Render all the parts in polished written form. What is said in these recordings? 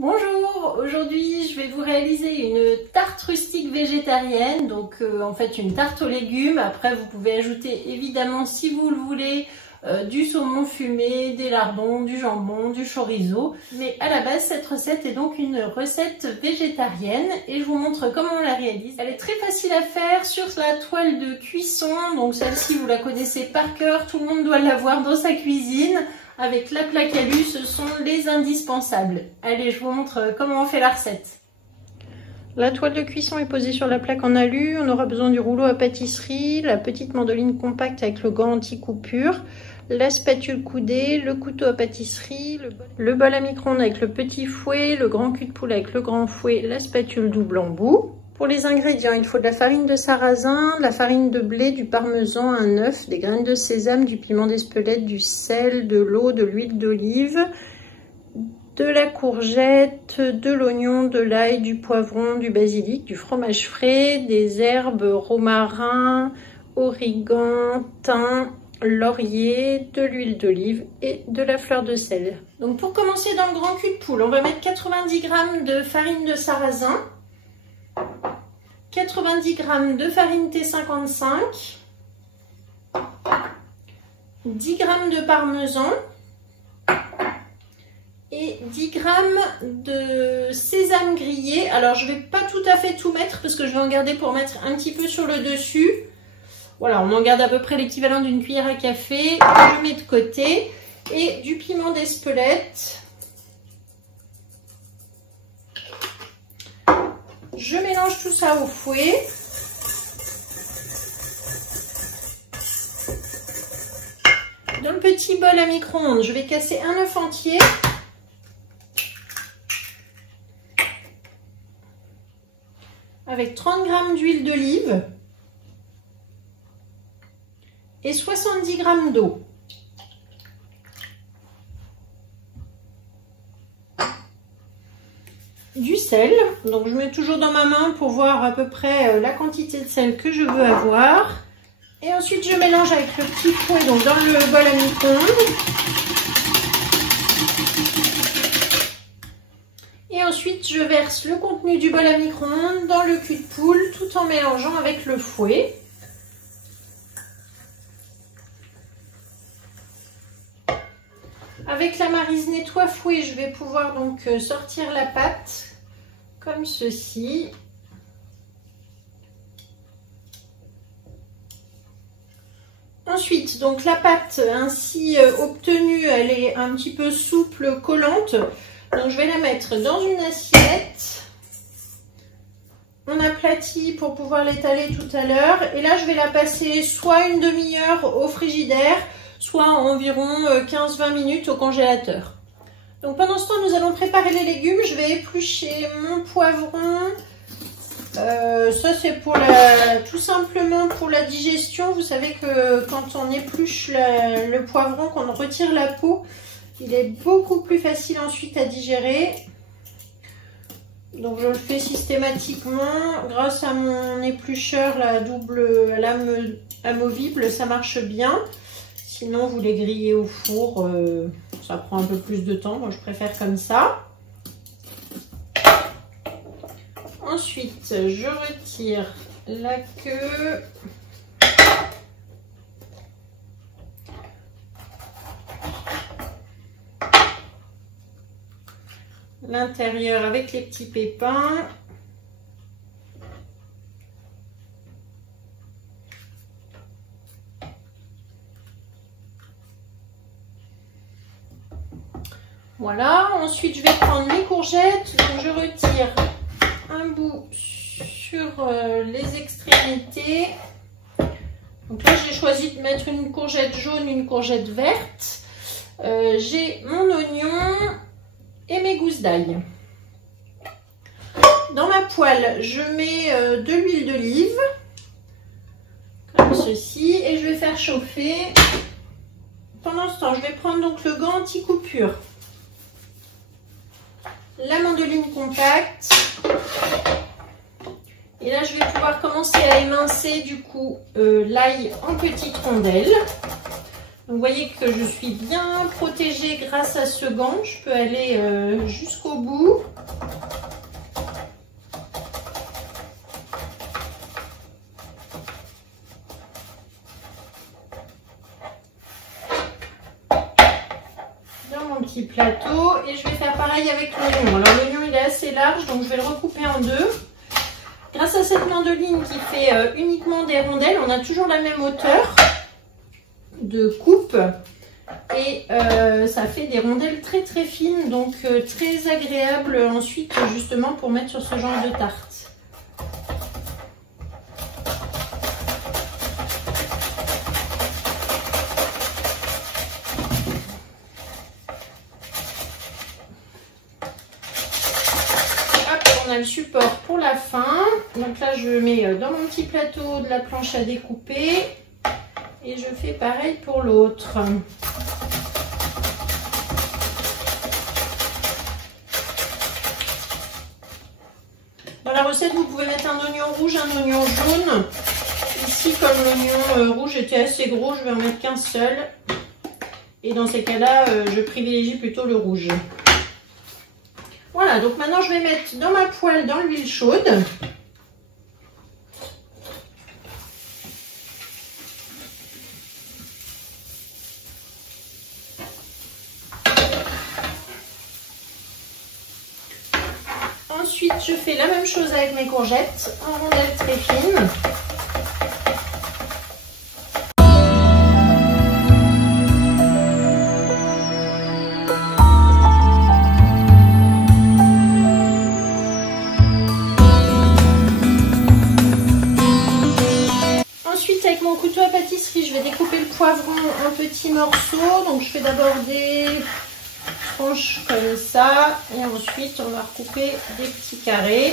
Bonjour, aujourd'hui je vais vous réaliser une tarte rustique végétarienne, donc en fait une tarte aux légumes. Après vous pouvez ajouter évidemment si vous le voulez du saumon fumé, des lardons, du jambon, du chorizo. Mais à la base cette recette est donc une recette végétarienne et je vous montre comment on la réalise. Elle est très facile à faire sur la toile de cuisson, donc celle-ci vous la connaissez par cœur, tout le monde doit l'avoir dans sa cuisine. Avec la plaque alu, ce sont les indispensables. Allez, je vous montre comment on fait la recette. La toile de cuisson est posée sur la plaque en alu. On aura besoin du rouleau à pâtisserie, la petite mandoline compacte avec le gant anti-coupure, la spatule coudée, le couteau à pâtisserie, le bol à micro-ondes avec le petit fouet, le grand cul de poule avec le grand fouet, la spatule double embout. Pour les ingrédients, il faut de la farine de sarrasin, de la farine de blé, du parmesan, un œuf, des graines de sésame, du piment d'Espelette, du sel, de l'eau, de l'huile d'olive, de la courgette, de l'oignon, de l'ail, du poivron, du basilic, du fromage frais, des herbes, romarin, origan, thym, laurier, de l'huile d'olive et de la fleur de sel. Donc pour commencer dans le grand cul de poule, on va mettre 90 g de farine de sarrasin, 90 g de farine T55, 10 g de parmesan et 10 g de sésame grillé. Alors je vais pas tout à fait tout mettre parce que je vais en garder pour mettre un petit peu sur le dessus. Voilà, on en garde à peu près l'équivalent d'une cuillère à café que je mets de côté, et du piment d'Espelette. Je mélange tout ça au fouet. Dans le petit bol à micro-ondes, je vais casser un œuf entier. Avec 30 g d'huile d'olive et 70 g d'eau. Du sel, donc je mets toujours dans ma main pour voir à peu près la quantité de sel que je veux avoir. Et ensuite je mélange avec le petit fouet, donc dans le bol à micro-ondes. Et ensuite je verse le contenu du bol à micro-ondes dans le cul de poule tout en mélangeant avec le fouet. Avec la maryse nettoie fouet, je vais pouvoir donc sortir la pâte comme ceci. Ensuite, donc la pâte ainsi obtenue, elle est un petit peu souple, collante. Donc je vais la mettre dans une assiette. On aplatit pour pouvoir l'étaler tout à l'heure. Et là, je vais la passer soit une demi-heure au frigidaire, soit environ 15-20 minutes au congélateur. Donc pendant ce temps, nous allons préparer les légumes. Je vais éplucher mon poivron. Ça c'est pour tout simplement pour la digestion. Vous savez que quand on épluche le poivron, qu'on retire la peau, il est beaucoup plus facile ensuite à digérer. Donc je le fais systématiquement grâce à mon éplucheur, la double lame amovible, ça marche bien. Sinon vous les grillez au four, ça prend un peu plus de temps, moi je préfère comme ça. Ensuite je retire la queue. L'intérieur avec les petits pépins. Voilà, ensuite je vais prendre mes courgettes, donc je retire un bout sur les extrémités. Donc là j'ai choisi de mettre une courgette jaune, une courgette verte. J'ai mon oignon et mes gousses d'ail. Dans ma poêle, je mets de l'huile d'olive, comme ceci, et je vais faire chauffer. Pendant ce temps, je vais prendre donc le gant anti-coupure, la mandoline compacte, et là je vais pouvoir commencer à émincer du coup l'ail en petites rondelles. Donc, vous voyez que je suis bien protégée grâce à ce gant. Je peux aller jusqu'au bout. petit plateau et je vais faire pareil avec l'oignon. Alors l'oignon il est assez large donc je vais le recouper en deux. Grâce à cette mandoline qui fait uniquement des rondelles, on a toujours la même hauteur de coupe et ça fait des rondelles très très fines, donc très agréable ensuite justement pour mettre sur ce genre de tarte. On a le support pour la fin, donc là je mets dans mon petit plateau de la planche à découper et je fais pareil pour l'autre. Dans la recette vous pouvez mettre un oignon rouge, un oignon jaune. Ici comme l'oignon rouge était assez gros, je vais en mettre qu'un seul et dans ces cas là je privilégie plutôt le rouge. Voilà, donc maintenant je vais mettre dans ma poêle dans l'huile chaude. Ensuite, je fais la même chose avec mes courgettes en rondelles très fines. Avec mon couteau à pâtisserie, je vais découper le poivron en petits morceaux. Donc je fais d'abord des tranches comme ça et ensuite on va recouper des petits carrés.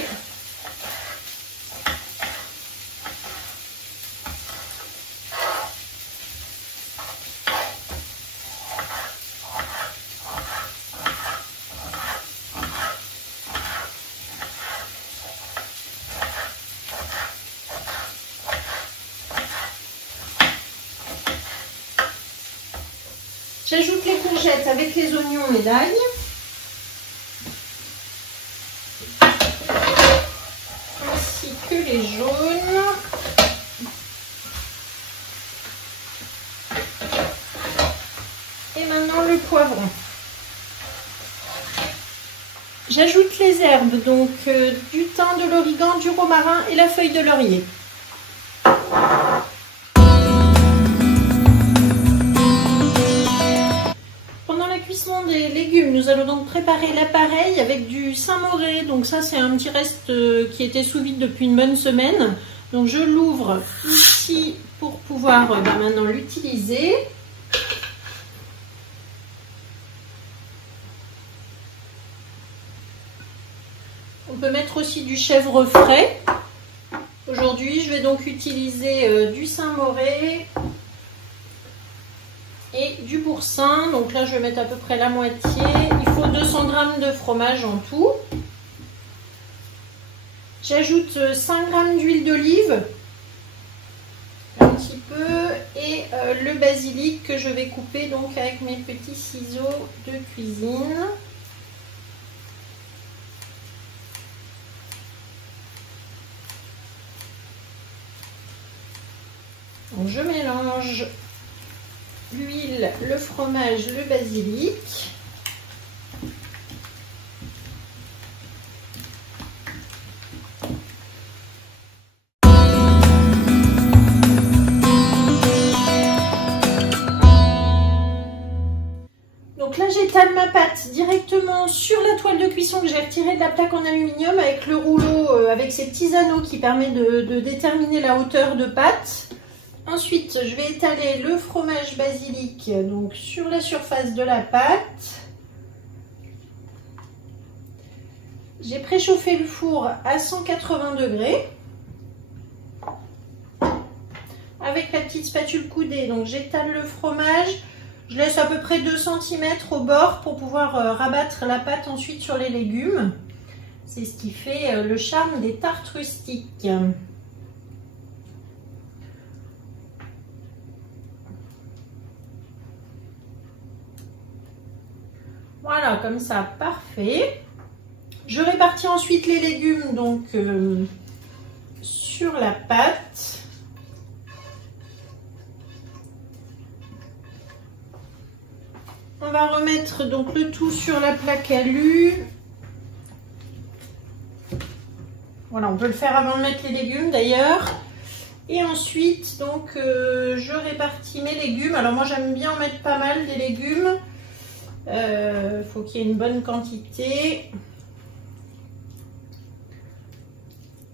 J'ajoute les courgettes avec les oignons et l'ail. Ainsi que les jaunes. Et maintenant le poivron. J'ajoute les herbes, donc du thym, de l'origan, du romarin et la feuille de laurier. Des légumes, nous allons donc préparer l'appareil avec du Saint-Moré. Donc ça c'est un petit reste qui était sous vide depuis une bonne semaine. Donc je l'ouvre ici pour pouvoir maintenant l'utiliser. On peut mettre aussi du chèvre frais. Aujourd'hui je vais donc utiliser du Saint-Moré et du boursin. Donc là je vais mettre à peu près la moitié. Il faut 200 g de fromage en tout. J'ajoute 5 g d'huile d'olive, un petit peu, et le basilic que je vais couper donc avec mes petits ciseaux de cuisine. Donc je mélange l'huile, le fromage, le basilic. Donc là j'étale ma pâte directement sur la toile de cuisson que j'ai retirée de la plaque en aluminium avec le rouleau avec ces petits anneaux qui permet de déterminer la hauteur de pâte. Ensuite, je vais étaler le fromage basilic donc sur la surface de la pâte. J'ai préchauffé le four à 180 degrés. Avec la petite spatule coudée, donc j'étale le fromage. Je laisse à peu près 2 cm au bord pour pouvoir rabattre la pâte ensuite sur les légumes. C'est ce qui fait le charme des tartes rustiques. Voilà, comme ça, parfait. Je répartis ensuite les légumes donc sur la pâte. On va remettre donc le tout sur la plaque alu. Voilà, on peut le faire avant de mettre les légumes d'ailleurs. Et ensuite, donc, je répartis mes légumes. Alors moi, j'aime bien en mettre pas mal des légumes. Faut qu'il y ait une bonne quantité.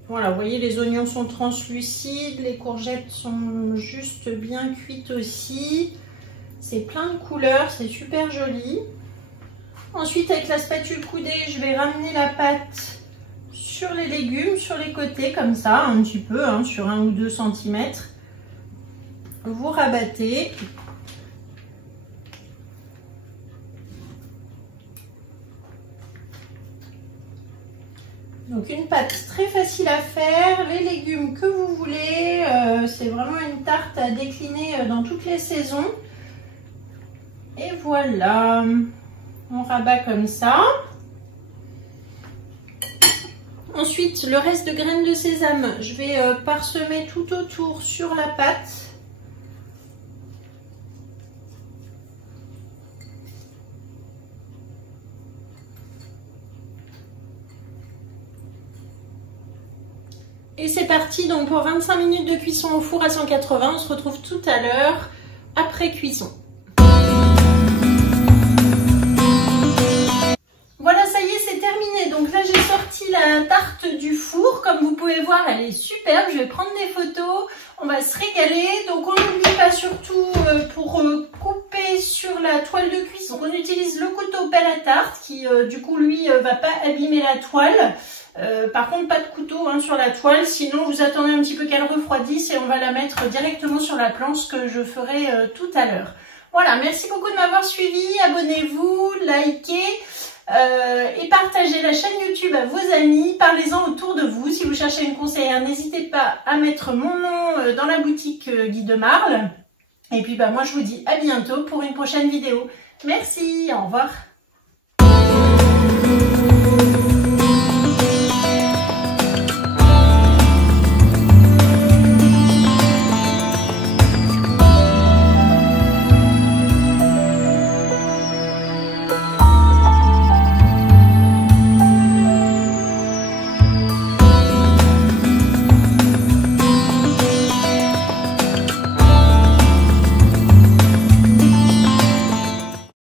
Voilà, vous voyez, les oignons sont translucides, les courgettes sont juste bien cuites aussi. C'est plein de couleurs, c'est super joli. Ensuite, avec la spatule coudée, je vais ramener la pâte sur les légumes, sur les côtés, comme ça, un petit peu, hein, sur 1 ou 2 cm. Vous rabattez. Donc une pâte très facile à faire, les légumes que vous voulez, c'est vraiment une tarte à décliner dans toutes les saisons. Et voilà, on rabat comme ça. Ensuite, le reste de graines de sésame, je vais parsemer tout autour sur la pâte. Et c'est parti donc pour 25 minutes de cuisson au four à 180. On se retrouve tout à l'heure après cuisson. Voilà, ça y est, c'est terminé. Donc là, j'ai sorti la tarte du four. Comme vous pouvez voir, elle est superbe. Je vais prendre des photos. On va se régaler. Donc on n'oublie pas surtout pour couper sur la toile de cuisson. On utilise le couteau pelle à tarte qui du coup lui va pas abîmer la toile. Par contre pas de couteau hein, sur la toile, sinon vous attendez un petit peu qu'elle refroidisse et on va la mettre directement sur la planche que je ferai tout à l'heure. Voilà, merci beaucoup de m'avoir suivi, abonnez-vous, likez et partagez la chaîne YouTube à vos amis, parlez-en autour de vous. Si vous cherchez une conseillère, n'hésitez pas à mettre mon nom dans la boutique Guy de Marle. Et puis moi je vous dis à bientôt pour une prochaine vidéo. Merci, au revoir.